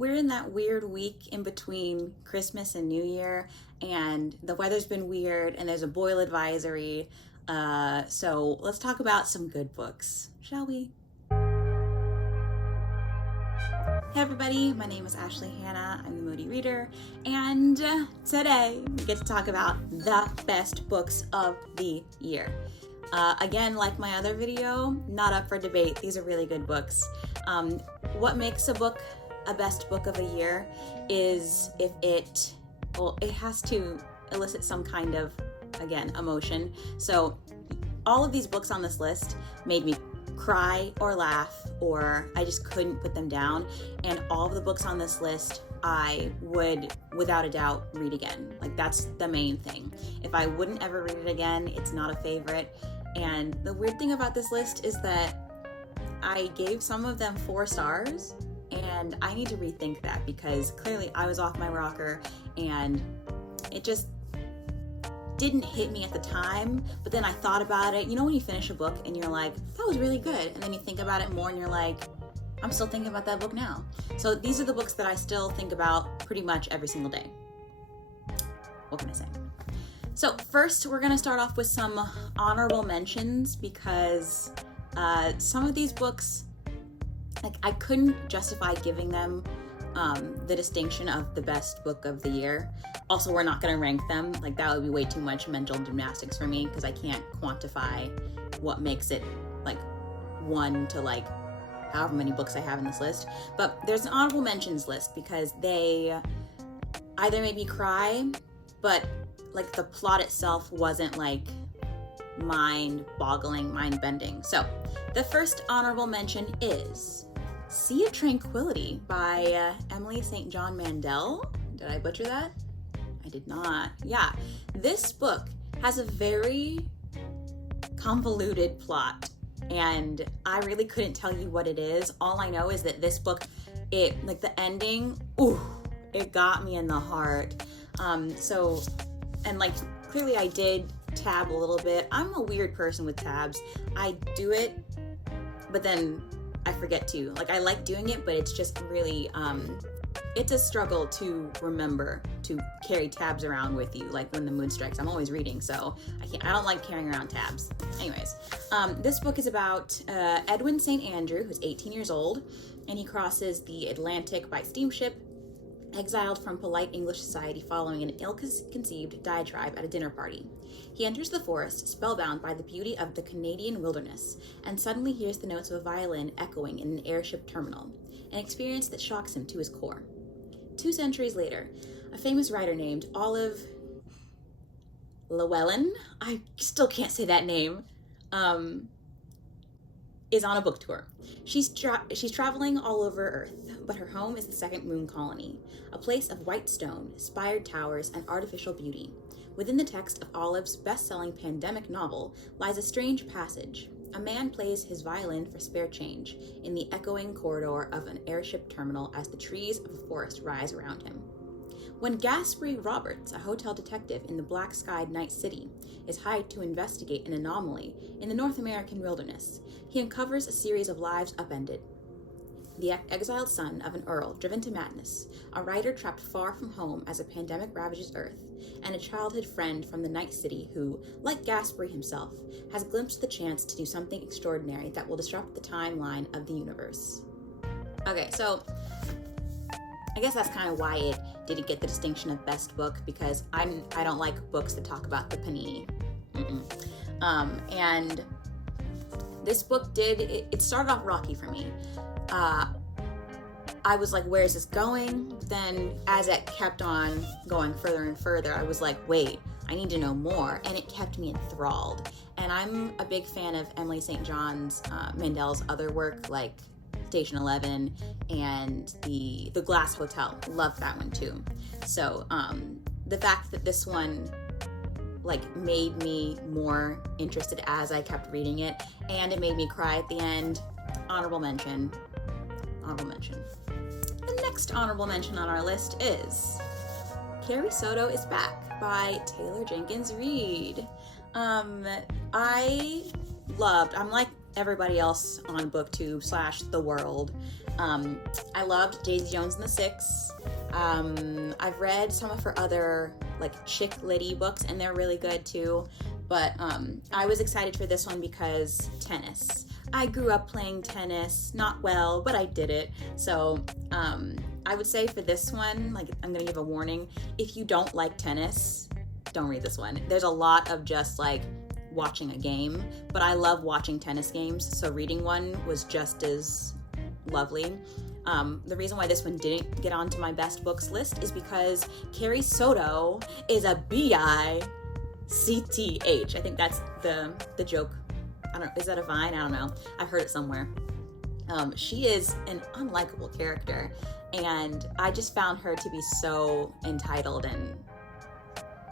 we're in that weird week in between Christmas and New Year, and the weather's been weird, and there's a boil advisory. So let's talk about some good books, shall we? Hey everybody, my name is Ashley Hannah. I'm the Moody Reader, and today we get to talk about the best books of the year. Again, like my other video, not up for debate. These are really good books. What makes a book a best book of the year is if it has to elicit some kind of, again, emotion. So all of these books on this list made me cry or laugh, or I just couldn't put them down. And all of the books on this list I would, without a doubt, read again. Like, that's the main thing. If I wouldn't ever read it again, it's not a favorite. And the weird thing about this list is that I gave some of them 4 stars, and I need to rethink that because clearly I was off my rocker and it just didn't hit me at the time. But then I thought about it. You know when you finish a book and you're like, that was really good, and then you think about it more and you're like, I'm still thinking about that book now. So these are the books that I still think about pretty much every single day. What can I say? So first, we're gonna start off with some honorable mentions because some of these books, like, I couldn't justify giving them the distinction of the best book of the year. Also, we're not gonna rank them. Like, that would be way too much mental gymnastics for me because I can't quantify what makes it like 1 to like however many books I have in this list. But there's an honorable mentions list because they either made me cry, but like the plot itself wasn't like mind-boggling, mind-bending. So the first honorable mention is Sea of Tranquility by Emily St. John Mandel. Did I butcher that? I did not. Yeah, this book has a very convoluted plot, and I really couldn't tell you what it is. All I know is that this book, it, like, the ending, ooh, it got me in the heart. And like, clearly I did tab a little bit. I'm a weird person with tabs. I do it, but then I forget to. Like, I like doing it, but it's just really, it's a struggle to remember to carry tabs around with you, like when the mood strikes. I'm always reading, so I don't like carrying around tabs. Anyways, this book is about Edwin St. Andrew, who's 18 years old, and he crosses the Atlantic by steamship, exiled from polite English society following an ill-conceived diatribe at a dinner party. He enters the forest, spellbound by the beauty of the Canadian wilderness, and suddenly hears the notes of a violin echoing in an airship terminal, an experience that shocks him to his core. 2 centuries later, a famous writer named Olive Llewellyn, I still can't say that name, is on a book tour. She's traveling all over Earth, but her home is the second moon colony, a place of white stone, spired towers, and artificial beauty. Within the text of Olive's best-selling pandemic novel lies a strange passage. A man plays his violin for spare change in the echoing corridor of an airship terminal as the trees of the forest rise around him. When Gasbury Roberts, a hotel detective in the black-skied night city, is hired to investigate an anomaly in the North American wilderness, he uncovers a series of lives upended. The exiled son of an earl driven to madness, a writer trapped far from home as a pandemic ravages Earth, and a childhood friend from the night city who, like Gasbury himself, has glimpsed the chance to do something extraordinary that will disrupt the timeline of the universe. Okay, so I guess that's kind of why it didn't get the distinction of best book, because I don't like books that talk about the panini. And this book it started off rocky for me. I was like, where is this going? Then as it kept on going further and further, I was like, wait, I need to know more. And it kept me enthralled. And I'm a big fan of Emily St. John's Mandel's other work, like Station 11 and the Glass Hotel. Love that one too. So the fact that this one like made me more interested as I kept reading it, and it made me cry at the end. Honorable mention. The next honorable mention on our list is Carrie, Soto is Back by Taylor Jenkins Reid. I'm like everybody else on BookTube / the world. I loved Daisy Jones and the Six. I've read some of her other like chick litty books, and they're really good too. But I was excited for this one because tennis. I grew up playing tennis, not well, but I did it. So I would say for this one, like, I'm gonna give a warning. If you don't like tennis, don't read this one. There's a lot of just like watching a game, but I love watching tennis games, so reading one was just as lovely. The reason why this one didn't get onto my best books list is because Carrie Soto is a BICTH. I think that's the joke. I don't know, is that a Vine? I don't know. I've heard it somewhere. She is an unlikable character, and I just found her to be so entitled and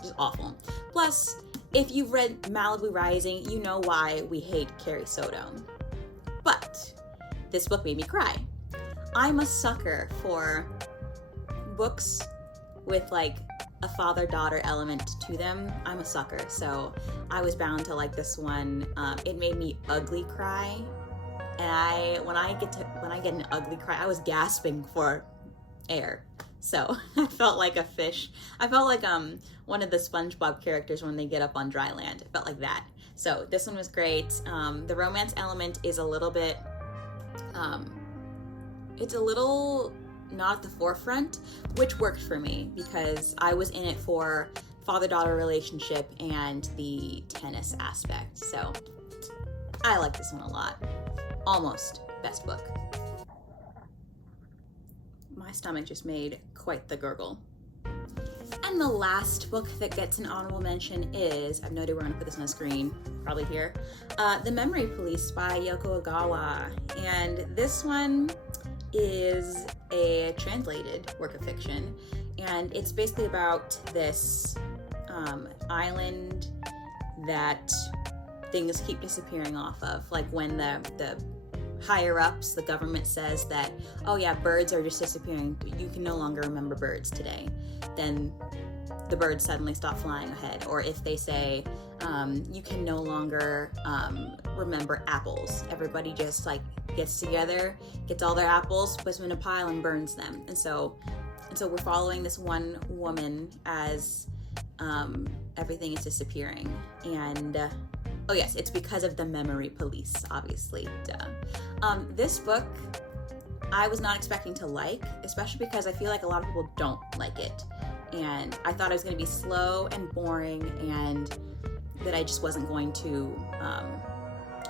just awful. Plus, if you've read Malibu Rising, you know why we hate Carrie Soto. But this book made me cry. I'm a sucker for books with like a father-daughter element to them. I'm a sucker, so I was bound to like this one. It made me ugly cry, and when I get an ugly cry, I was gasping for air. So I felt like a fish. I felt like one of the SpongeBob characters when they get up on dry land. It felt like that. So this one was great. The romance element is a little bit, it's a little not at the forefront, which worked for me because I was in it for father-daughter relationship and the tennis aspect. So I like this one a lot. Almost best book. My stomach just made quite the gurgle. And the last book that gets an honorable mention is, I have no idea where I'm gonna put this on the screen, probably here, The Memory Police by Yoko Ogawa. And this one is a translated work of fiction, and it's basically about this island that things keep disappearing off of. Like when the higher ups, the government says that, oh yeah, birds are just disappearing, you can no longer remember birds today, then the birds suddenly stop flying ahead. Or if they say you can no longer remember apples, everybody just like gets together, gets all their apples, puts them in a pile and burns them. And so we're following this one woman as everything is disappearing. And oh yes, it's because of the memory police, obviously, duh. This book, I was not expecting to like, especially because I feel like a lot of people don't like it. And I thought it was gonna be slow and boring and that I just wasn't going to,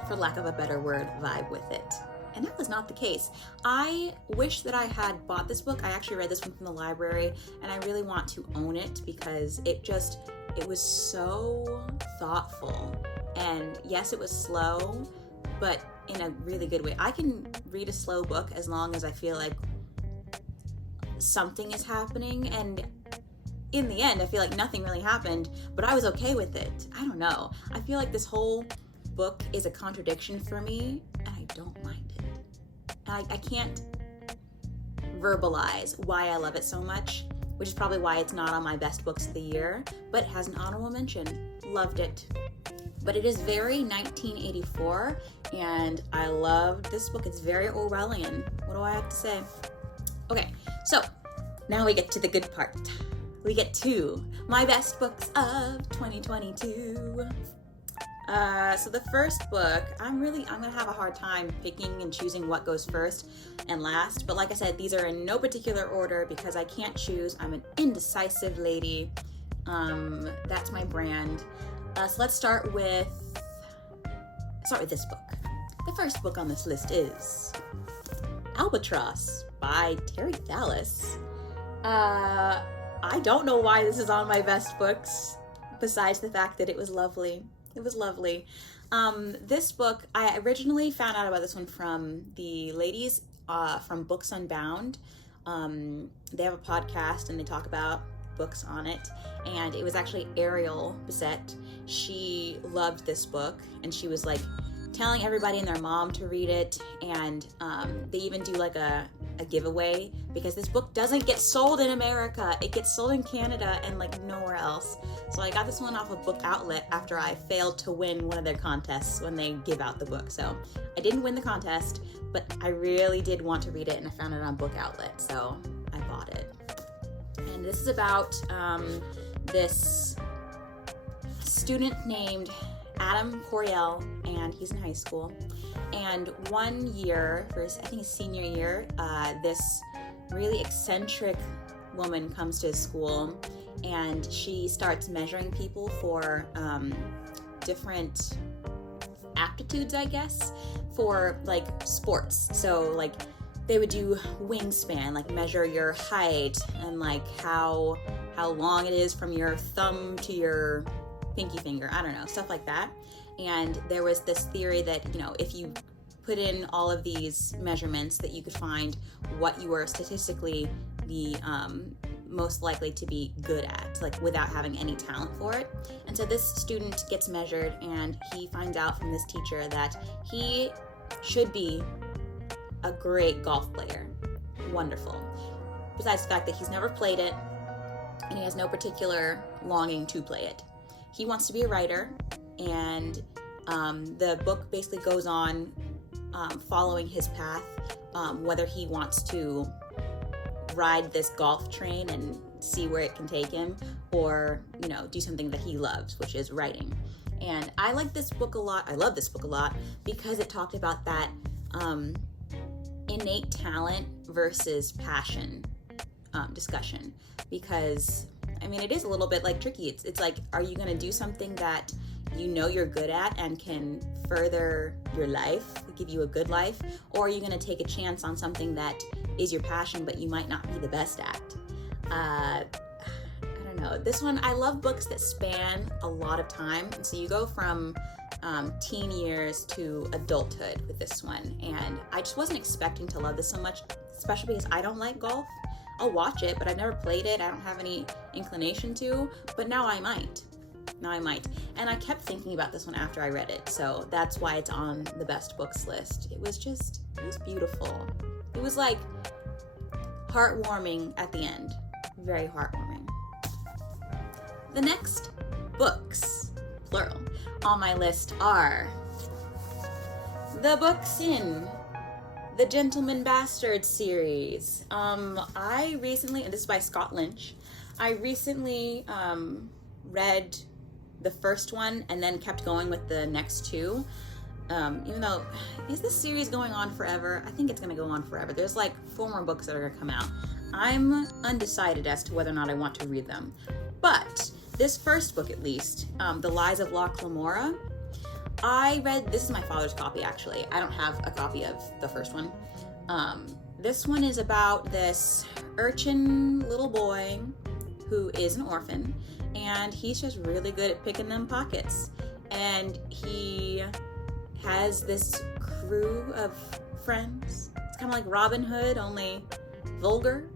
for lack of a better word, vibe with it. And that was not the case. I wish that I had bought this book. I actually read this one from the library, and I really want to own it because it was so thoughtful. And yes, it was slow, but in a really good way. I can read a slow book as long as I feel like something is happening, and in the end, I feel like nothing really happened, but I was okay with it. I don't know. I feel like this whole book is a contradiction for me, and I don't mind it. And I can't verbalize why I love it so much, which is probably why it's not on my best books of the year, but it has an honorable mention. Loved it. But it is very 1984, and I loved this book. It's very Orwellian. What do I have to say? Okay, so now we get to the good part. We get to my best books of 2022. So the first book, I'm gonna have a hard time picking and choosing what goes first and last. But like I said, these are in no particular order because I can't choose. I'm an indecisive lady. That's my brand. So let's start with this book. The first book on this list is Albatross by Terry Dallas. I don't know why this is on my best books, besides the fact that it was lovely. It was lovely. This book, I originally found out about this one from the ladies from Books Unbound. They have a podcast and they talk about books on it. And it was actually Ariel Bissett. She loved this book and she was like telling everybody and their mom to read it. And they even do like a a giveaway because this book doesn't get sold in America. It gets sold in Canada and like nowhere else. So I got this one off of Book Outlet after I failed to win one of their contests when they give out the book. So I didn't win the contest, but I really did want to read it, and I found it on Book Outlet, so I bought it. And this is about this student named Adam Coriel, and he's in high school. And one year, for I think his senior year, this really eccentric woman comes to his school, and she starts measuring people for different aptitudes, I guess, for like sports. So like they would do wingspan, like measure your height and like how long it is from your thumb to your pinky finger. I don't know, stuff like that. And there was this theory that, you know, if you put in all of these measurements, that you could find what you were statistically the most likely to be good at, like without having any talent for it. And so this student gets measured, and he finds out from this teacher that he should be a great golf player. Wonderful. Besides the fact that he's never played it, and he has no particular longing to play it. He wants to be a writer, and the book basically goes on following his path, whether he wants to ride this golf train and see where it can take him, or, you know, do something that he loves, which is writing. And I like this book a lot. I love this book a lot because it talked about that innate talent versus passion discussion. Because, I mean, it is a little bit like tricky. It's like, are you going to do something that you know you're good at and can further your life, give you a good life, or are you going to take a chance on something that is your passion but you might not be the best at? I don't know. This one, I love books that span a lot of time. So you go from teen years to adulthood with this one, and I just wasn't expecting to love this so much, especially because I don't like golf. I'll watch it, but I've never played it. I don't have any inclination to, but now I might. And I kept thinking about this one after I read it, so that's why it's on the best books list. It was beautiful. It was like heartwarming at the end. Very heartwarming. The next books, plural, on my list are the books in the Gentleman Bastard series. I recently, and this is by Scott Lynch, I recently read the first one and then kept going with the next two. Even though, is this series going on forever? I think it's going to go on forever. There's like 4 more books that are going to come out. I'm undecided as to whether or not I want to read them. But this first book, at least, The Lies of Locke Lamora, I read, this is my father's copy actually. I don't have a copy of the first one. This one is about this urchin little boy who is an orphan, and he's just really good at picking them pockets. And he has this crew of friends. It's kind of like Robin Hood, only vulgar.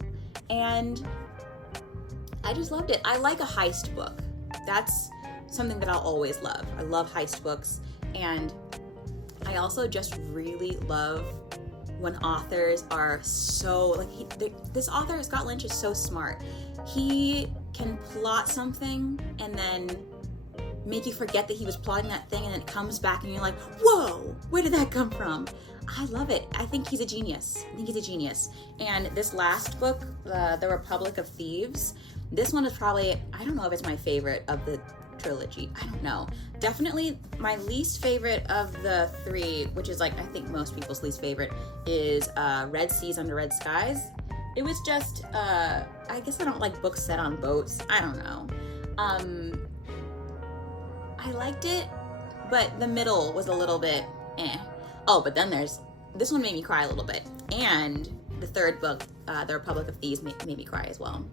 And I just loved it. I like a heist book. That's something that I'll always love. I love heist books. And I also just really love when authors are so, like, this author, Scott Lynch, is so smart. He can plot something and then make you forget that he was plotting that thing, and then it comes back and you're like, whoa, where did that come from? I love it. I think he's a genius. And this last book, The Republic of Thieves, this one is probably, I don't know if it's my favorite of the trilogy. I don't know. Definitely my least favorite of the 3, which is like, I think most people's least favorite, is Red Seas Under Red Skies. It was just, I guess I don't like books set on boats. I don't know. I liked it, but the middle was a little bit eh. Oh, but then this one made me cry a little bit. And the third book, The Republic of Thieves, made me cry as well.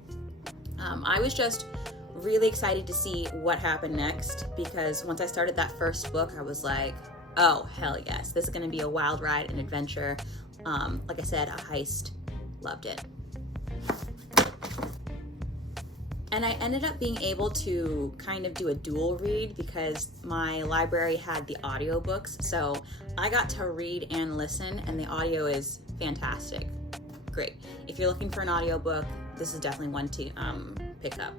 I was just really excited to see what happened next, because once I started that first book, I was like, oh, hell yes, this is going to be a wild ride, an adventure. Like I said, a heist. Loved it. And I ended up being able to kind of do a dual read because my library had the audiobooks. So I got to read and listen, and the audio is fantastic. great. If you're looking for an audiobook, this is definitely one to pick up.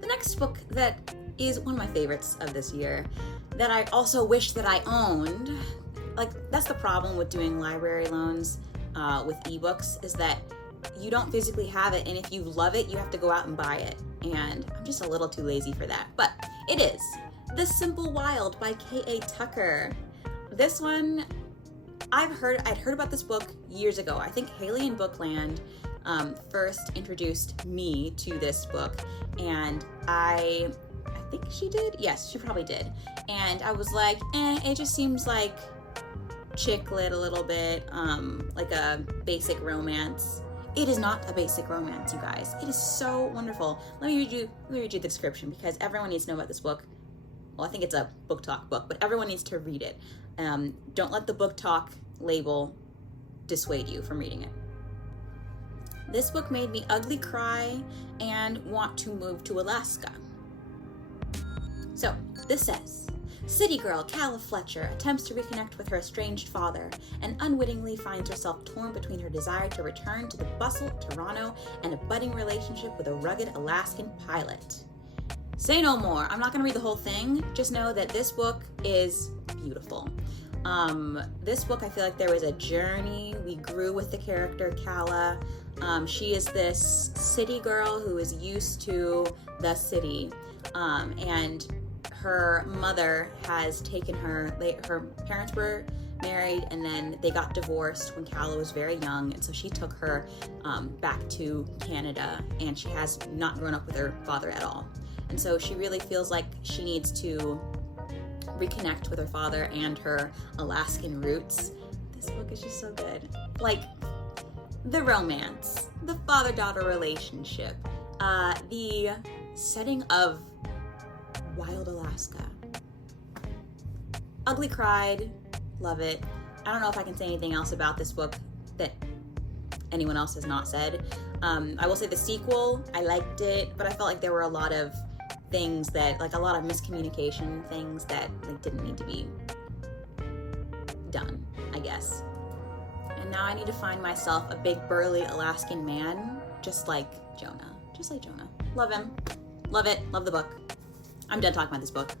The next book that is one of my favorites of this year, that I also wish that I owned, like that's the problem with doing library loans with ebooks, is that you don't physically have it, and if you love it, you have to go out and buy it, and I'm just a little too lazy for that. But it is The Simple Wild by K.A. Tucker. This one, I'd heard about this book years ago. I think Haley in Bookland first introduced me to this book, and I think she did. Yes, she probably did. And I was like, it just seems like chick lit a little bit, like a basic romance. It is not a basic romance, you guys. It is so wonderful. Let me read you the description, because everyone needs to know about this book. Well, I think it's a book talk book, but everyone needs to read it. Don't let the book talk label dissuade you from reading it. This book made me ugly cry and want to move to Alaska. So, this says, city girl Calla Fletcher attempts to reconnect with her estranged father and unwittingly finds herself torn between her desire to return to the bustle of Toronto and a budding relationship with a rugged Alaskan pilot. Say no more. I'm not going to read the whole thing. Just know that this book is beautiful. This book, I feel like there was a journey. We grew with the character Calla. She is this city girl who is used to the city, and her mother has taken her. Her parents were married, and then they got divorced when Calla was very young, and so she took her back to Canada, and she has not grown up with her father at all. And so she really feels like she needs to reconnect with her father and her Alaskan roots. This book is just so good. Like, the romance, the father-daughter relationship, the setting of wild Alaska. Ugly cried, love it. I don't know if I can say anything else about this book that anyone else has not said. I will say the sequel, I liked it, but I felt like there were a lot of things that, like a lot of miscommunication things that like didn't need to be done, I guess. And now I need to find myself a big burly Alaskan man, just like Jonah. Love him. Love it. Love the book. I'm done talking about this book.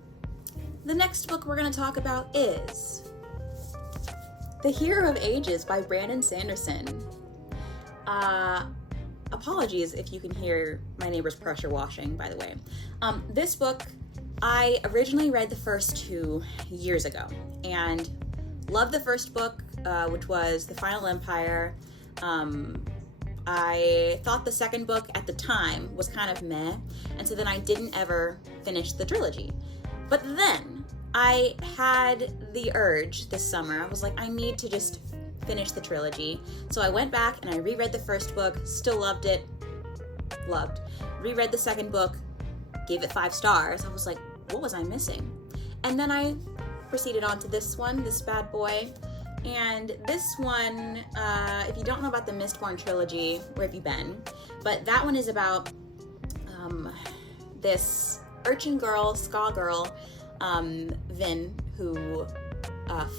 The next book we're going to talk about is The Hero of Ages by Brandon Sanderson. Apologies if you can hear my neighbor's pressure washing, by the way. This book, I originally read the first 2 years ago and loved the first book, which was The Final Empire. I thought the second book at the time was kind of meh, and so then I didn't ever finish the trilogy. But then I had the urge this summer. I was like, I need to just finish the trilogy. So I went back and I reread the first book, still loved it. Reread the second book, gave it 5 stars. I was like, what was I missing? And then I proceeded on to this one, this bad boy. And this one, if you don't know about the Mistborn trilogy, where have you been? But that one is about this urchin girl, ska girl, Vin, who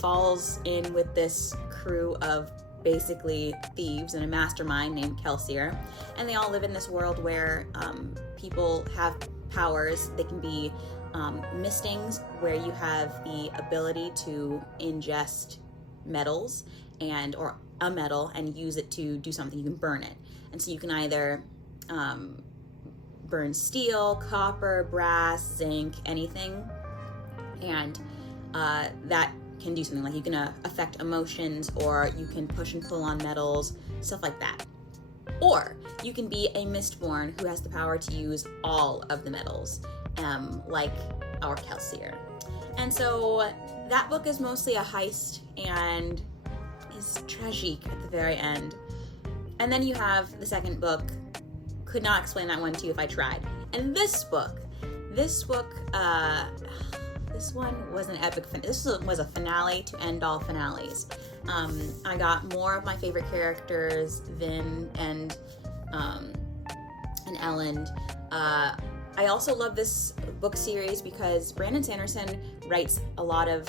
falls in with this crew of basically thieves and a mastermind named Kelsier. And they all live in this world where people have powers. They can be mistings, where you have the ability to ingest metals or a metal and use it to do something. You can burn it. And so you can either burn steel, copper, brass, zinc, anything. And that can do something, like you can affect emotions, or you can push and pull on metals, stuff like that. Or you can be a Mistborn who has the power to use all of the metals, like our Kelsier. And so that book is mostly a heist and is tragic at the very end. And then you have the second book. Could not explain that one to you if I tried. And this one was an epic. This was a finale to end all finales. I got more of my favorite characters, Vin and Ellen. I also love this book series because Brandon Sanderson writes a lot of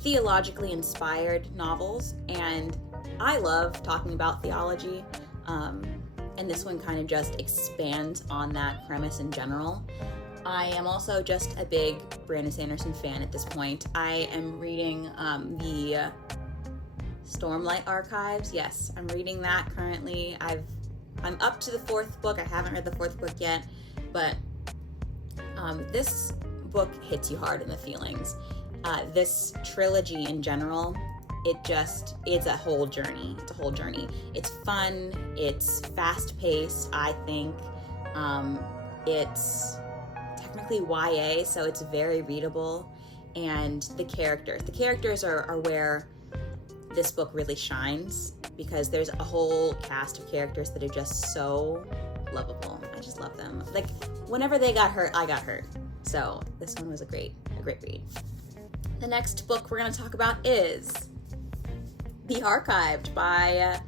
theologically inspired novels, and I love talking about theology, and this one kind of just expands on that premise in general. I am also just a big Brandon Sanderson fan at this point. I am reading the Stormlight Archives. Yes, I'm reading that currently. I'm up to the 4th book. I haven't read the 4th book yet, but this book hits you hard in the feelings. This trilogy in general, it's a whole journey. It's a whole journey. It's fun. It's fast-paced, I think. It's technically YA, so it's very readable. And the characters are where this book really shines, because there's a whole cast of characters that are just so lovable. I just love them. Like, whenever they got hurt, I got hurt. So this one was a great read. The next book we're going to talk about is The Archived by,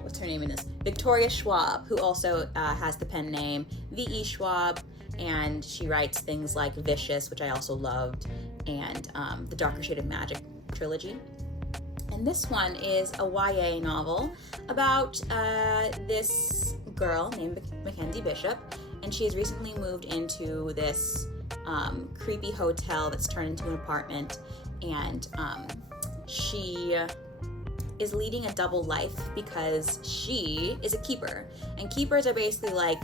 what's her name in this? Victoria Schwab, who also has the pen name V.E. Schwab, and she writes things like Vicious, which I also loved, and the Darker Shade of Magic trilogy. And this one is a YA novel about this girl named Mackenzie Bishop, and she has recently moved into this creepy hotel that's turned into an apartment, and she is leading a double life because she is a keeper, and keepers are basically like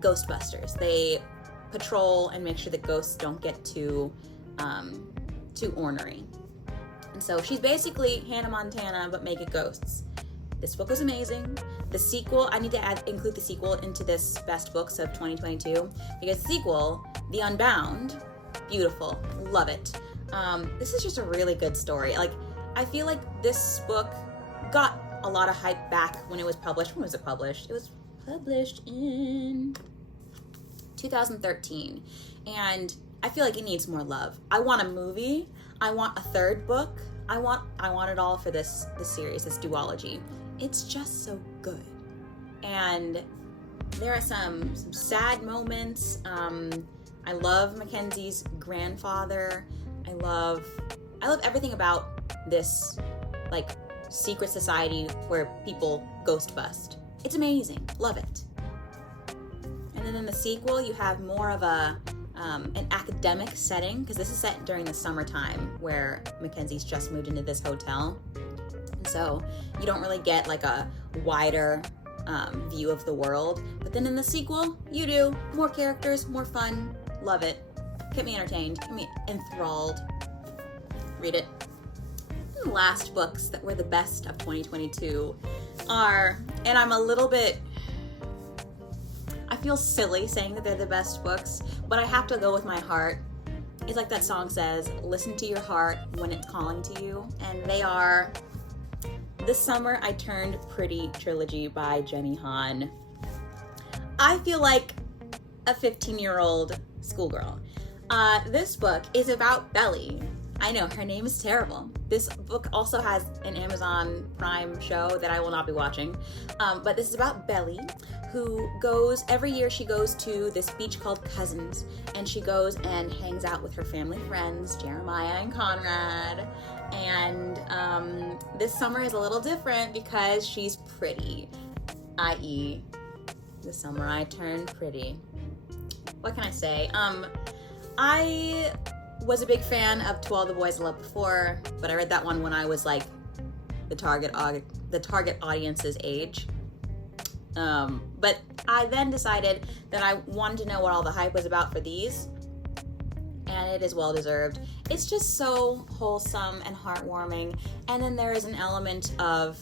Ghostbusters. They patrol and make sure that ghosts don't get too ornery. And so she's basically Hannah Montana, but make it ghosts. This book was amazing. The sequel, I need to include the sequel into this best books of 2022, because the sequel, The Unbound, beautiful, love it. This is just a really good story. Like, I feel like this book got a lot of hype back when it was published. When was it published? It was published in 2013, and I feel like it needs more love. I want a movie. I want a 3rd book. I want it all for this series, this duology. It's just so good. And there are some sad moments. I love Mackenzie's grandfather. I love everything about this, like, secret society where people ghost bust. It's amazing. Love it. And then in the sequel, you have more of an academic setting, because this is set during the summertime where Mackenzie's just moved into this hotel. And so you don't really get like a wider view of the world. But then in the sequel, you do. More characters, more fun. Love it. Kept me entertained. Kept me enthralled. Read it. And the last books that were the best of 2022 are, and I'm a little bit, I feel silly saying that they're the best books, but I have to go with my heart. It's like that song says, listen to your heart when it's calling to you. And they are This Summer I Turned Pretty trilogy by Jenny Han. I feel like a 15-year-old schoolgirl. This book is about Belly. I know, her name is terrible. This book also has an Amazon Prime show that I will not be watching. But this is about Belly, who every year she goes to this beach called Cousins, and she goes and hangs out with her family friends, Jeremiah and Conrad. And this summer is a little different because she's pretty, i.e., this summer I turned pretty. What can I say? I was a big fan of To All the Boys I Loved Before, but I read that one when I was like the target audience's age. But I then decided that I wanted to know what all the hype was about for these, and it is well deserved. It's just so wholesome and heartwarming, and then there is an element of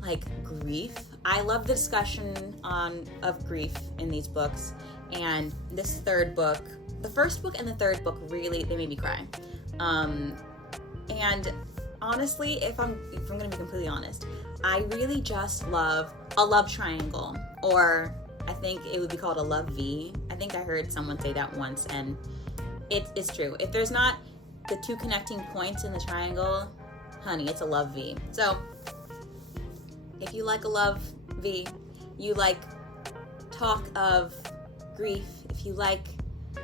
like grief. I love the discussion of grief in these books, and this 3rd book, the 1st book and the 3rd book, really, they made me cry. And honestly, if I'm gonna be completely honest, I really just love a love triangle, or I think it would be called a love V. I think I heard someone say that once, and it's true. If there's not the 2 connecting points in the triangle, honey, it's a love V. So if you like a love V, you like talk of grief, if you like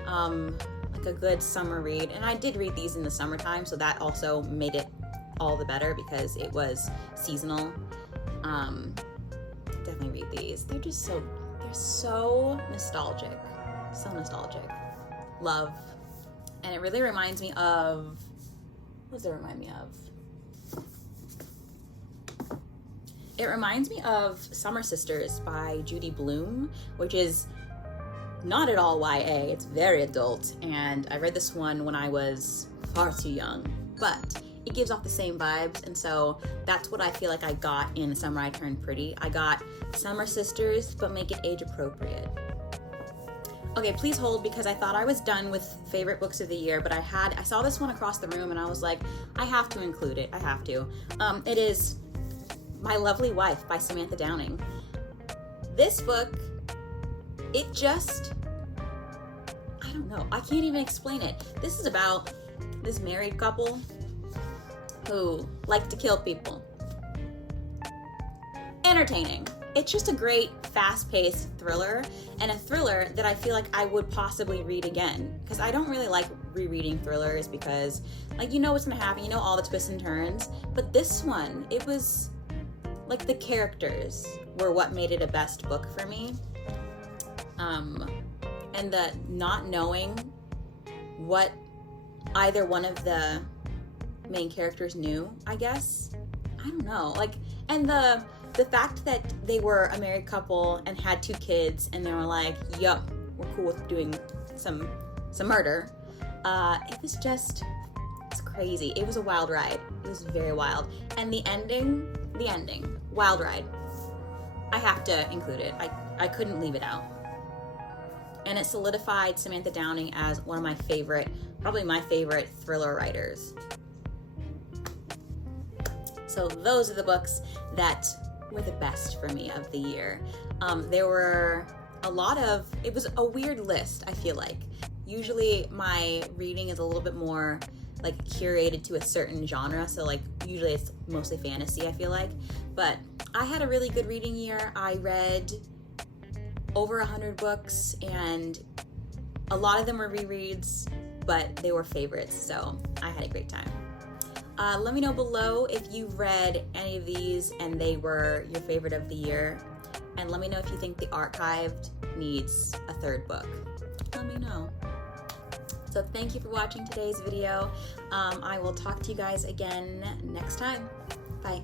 a good summer read, and I did read these in the summertime, so that also made it all the better because it was seasonal. Definitely read these. They're so nostalgic. So nostalgic. Love. And it really reminds me of, what does it remind me of? It reminds me of Summer Sisters by Judy Blume, which is not at all YA. It's very adult, and I read this one when I was far too young, but it gives off the same vibes, and so that's what I feel like I got in Summer I Turned Pretty. I got Summer Sisters, but make it age appropriate. Okay, please hold, because I thought I was done with favorite books of the year, but I saw this one across the room and I was like, I have to include it. I have to. It is My Lovely Wife by Samantha Downing. This book, I don't know. I can't even explain it. This is about this married couple who like to kill people. Entertaining. It's just a great, fast-paced thriller, and a thriller that I feel like I would possibly read again, because I don't really like rereading thrillers, because like, you know what's gonna happen, you know all the twists and turns, but this one, it was like the characters were what made it a best book for me. And the not knowing what either one of the main characters knew, I guess. I don't know. Like, and the fact that they were a married couple and had 2 kids, and they were like, yup, we're cool with doing some murder. It's crazy. It was a wild ride. It was very wild. And the ending, wild ride. I have to include it. I couldn't leave it out. And it solidified Samantha Downing as one of my favorite, probably my favorite thriller writers. So those are the books that were the best for me of the year. There were it was a weird list, I feel like. Usually my reading is a little bit more like curated to a certain genre, so like usually it's mostly fantasy, I feel like. But I had a really good reading year. I read over 100 books, and a lot of them were rereads, but they were favorites, so I had a great time. Let me know below if you read any of these and they were your favorite of the year, and let me know if you think The Archived needs a 3rd book. Let me know. So thank you for watching today's video. I will talk to you guys again next time. Bye.